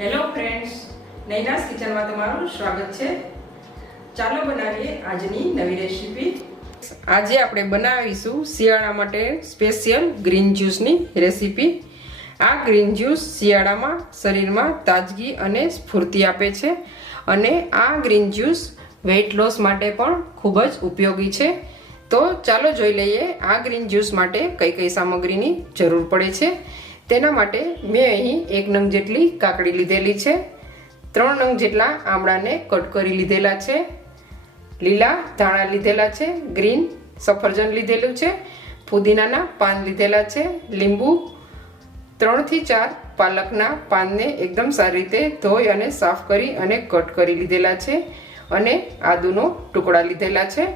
Hello friends, નૈનાસ કિચનમાં તમારું સ્વાગત છે। ચાલો બનાવીએ આજની નવી રેસીપી। આજે આપણે બનાવીશું શિયાળા માટે સ્પેશિયલ ગ્રીન જ્યુસની રેસીપી। આ ગ્રીન જ્યુસ શિયાળામાં શરીરમાં તાજગી અને સ્ફૂર્તિ આપે છે અને આ ગ્રીન જ્યુસ વેઇટ લોસ માટે પણ ખૂબ જ ઉપયોગી છે। તો ચાલો જોઈ લઈએ આ ગ્રીન જ્યુસ માટે કઈ કઈ સામગ્રીની જરૂર પડે છે। તેના માટે મેં અહીં 1 નંગ જેટલી કાકડી લીધેલી છે, 3 નંગ જેટલા આમળાને કટ કરી લીધેલા છે, લીલા ધાણા લીધેલા છે, ગ્રીન સફરજન લીધેલું છે, પુદીનાના પાન લીધેલા છે, લીંબુ 3 થી 4 પાલકના પાનને એકદમ સારી રીતે ધોઈ અને સાફ કરી અને કટ કરી લીધેલા છે અને આદુનો ટુકડા લીધેલા છે।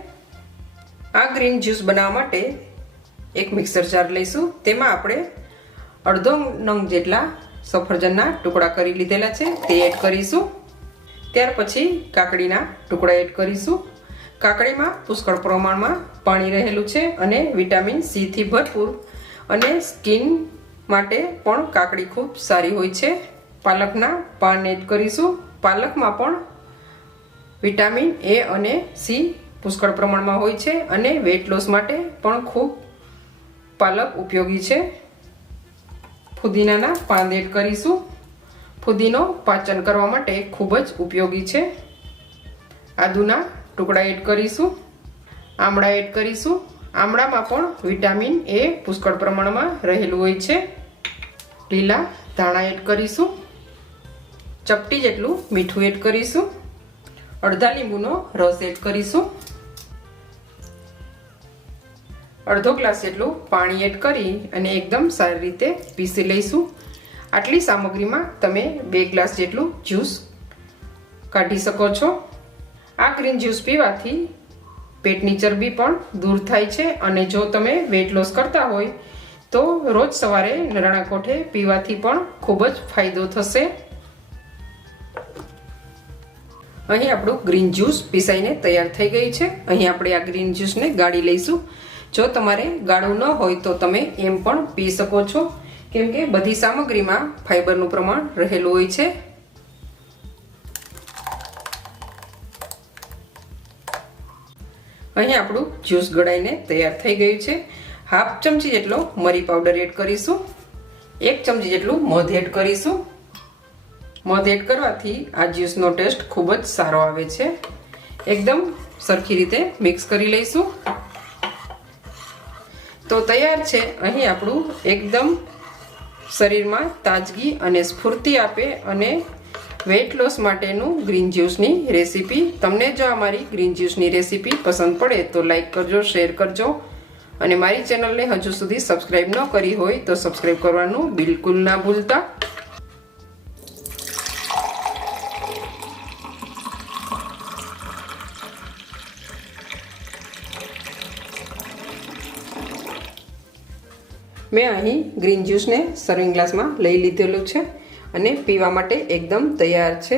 આ ગ્રીન જ્યુસ બનાવવા માટે એક મિક્સર જાર લઈશું। તેમાં આપણે 1/2 નંગ જેટલા સફરજનના ટુકડા કરી લીધેલા છે તે એડ કરીશું। ત્યાર પછી કાકડીના ટુકડા એડ કરીશું। કાકડીમાં પુષ્કળ પ્રમાણમાં પાણી રહેલું છે અને વિટામિન સી થી ભરપૂર અને સ્કિન માટે પણ કાકડી ખૂબ સારી હોય છે। પાલકના પાન એડ કરીશું। પાલકમાં પણ વિટામિન એ અને સી પુષ્કળ પ્રમાણમાં હોય છે અને વેઇટ લોસ માટે પણ ખૂબ પાલક ઉપયોગી છે। પુદીનાના પાન એડ કરીશું। પુદીનો પાચન કરવા માટે ખૂબ જ ઉપયોગી છે। આદુના ટુકડા એડ કરીશું। આમળા એડ કરીશું। આમળામાં પણ વિટામિન એ પુષ્કળ પ્રમાણમાં રહેલું હોય છે। લીલા ધાણા એડ કરીશું। ચપટી જેટલું મીઠું એડ કરીશું। અડધા લીંબુનો રસ એડ કરીશું। અડધો ગ્લાસ જેટલું પાણી એડ કરી અને એકદમ સારી રીતે પીસી લઈશું। આટલી સામગ્રીમાં તમે 2 ગ્લાસ જેટલું જ્યુસ કાઢી શકો છો। આ ગ્રીન જ્યુસ પીવાથી પેટની ચરબી પણ દૂર થાય છે અને જો તમે વેઇટ લોસ કરતા હોય તો રોજ સવારે નરણા કોઠે પીવાથી પણ ખૂબ જ ફાયદો થશે। અહીં આપણું ગ્રીન જ્યુસ પીસાઈને તૈયાર થઈ ગઈ છે। અહીં આપણે આ ગ્રીન જ્યુસને ગાળી લઈશું। જો તમારે ગાળું ન હોય તો તમે એમ પણ પી શકો છો, કેમ કે બધી સામગ્રીમાં ફાઈબરનું પ્રમાણ રહેલું હોય છે। અહીં આપણું જ્યુસ ગળાઈને તૈયાર થઈ ગયું છે। 1/2 ચમચી જેટલો મરી પાવડર એડ કરીશું। 1 ચમચી જેટલું મધ એડ કરીશું। મધ એડ કરવાથી આ જ્યુસનો ટેસ્ટ ખૂબ જ સારો આવે છે। એકદમ સરખી રીતે મિક્સ કરી લઈશું। તો તૈયાર છે અહીં આપણું એકદમ શરીરમાં તાજગી અને સ્ફૂર્તિ આપે અને વેઇટ લોસ માટેનું ગ્રીન જ્યુસની રેસીપી। તમને જો અમારી ગ્રીન જ્યુસની રેસીપી પસંદ પડે તો લાઈક કરજો, શેર કરજો અને મારી ચેનલને હજુ સુધી સબસ્ક્રાઈબ ન કરી હોય તો સબસ્ક્રાઈબ કરવાનું બિલકુલ ના ભૂલતા। મેં અહીં ગ્રીન જ્યુસને સર્વિંગ ગ્લાસમાં લઈ લીધેલું છે અને પીવા માટે એકદમ તૈયાર છે।